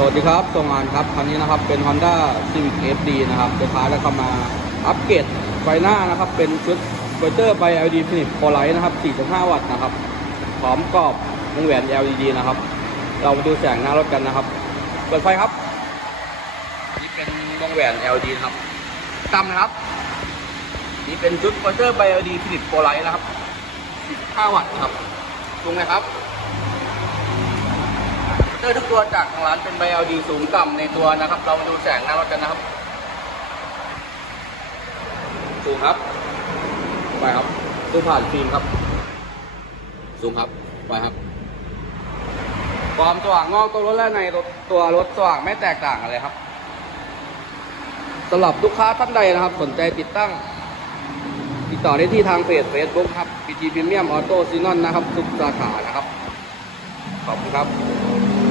สวัสดีครับส่งงานครับ คันนี้นะครับ เป็น Honda Civic FD นะครับลูกค้าได้เข้ามาอัปเกรดไฟหน้านะครับ เป็นชุดเฟเตอร์ไป LED Finish p o l i t นะครับ 4.5 วัตต์นะครับ พร้อมกรอบวงแหวน LED นะครับ เรามาดูแสงหน้ารถกันนะครับ เปิดไฟครับ นี่เป็นวงแหวน LED นะครับตามนะครับ นี่เป็นชุดเฟเตอร์ไป LED Finish p o l i t นะครับ4.5วัตต์ครับตรงไหนครับ อร์ทุกตัวจากทางร้านเป็นไบเอลดีสูงต่ำในตัวนะครับ เรามาดูแสงหน้ารถกันนะครับ สูงครับ ไปครับดูผ่านฟิล์มครับ สูงครับ ไปครับ ความสว่างนอกตัวรถและในตัวรถสว่างไม่แตกต่างกันเลยครับสำหรับลูกค้าท่านใดนะครับ สนใจติดตั้ง ติดต่อได้ที่ทางเพจ Facebook ครับ PT Premium Auto s i n o n นะครับทุกสาขานะครับ ขอบคุณครับ